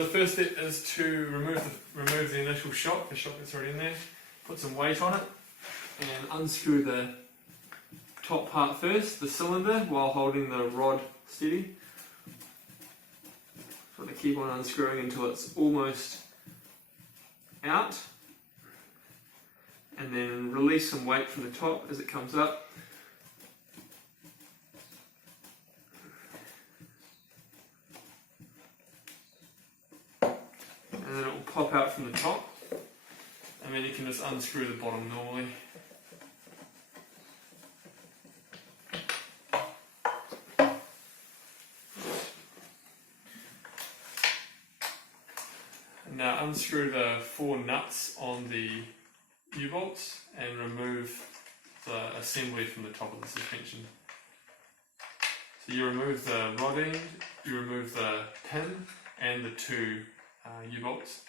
The first step is to remove the initial shock, the shock that's already in there. Put some weight on it and unscrew the top part first, the cylinder, while holding the rod steady. So to keep on unscrewing until it's almost out, and then release some weight from the top as it comes up. And then it will pop out from the top, and then you can just unscrew the bottom normally. And now unscrew the 4 nuts on the U-bolts and remove the assembly from the top of the suspension. So you remove the rod end, you remove the pin and the 2 U-bolts.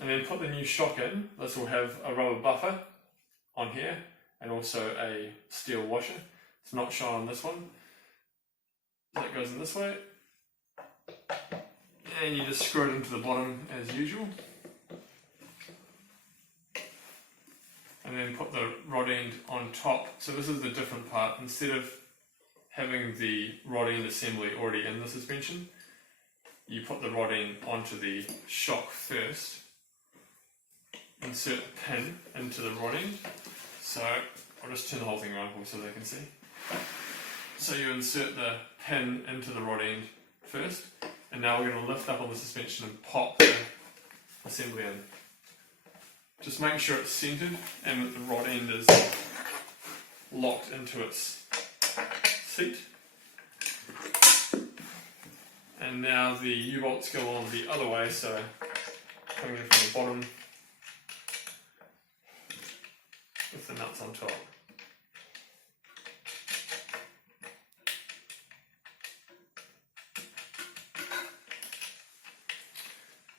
And then put the new shock in. This will have a rubber buffer on here and also a steel washer. It's not shown on this one. That goes in this way. And you just screw it into the bottom as usual. And then put the rod end on top. So this is the different part. Instead of having the rod end assembly already in the suspension, you put the rod end onto the shock first. Insert the pin into the rod end. So I'll just turn the whole thing around so they can see. So you insert the pin into the rod end first, and now we're going to lift up on the suspension and pop the assembly in. Just make sure it's centered and that the rod end is locked into its seat. And now the U-bolts go on the other way, so coming in from the bottom with the nuts on top.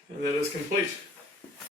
And that is complete.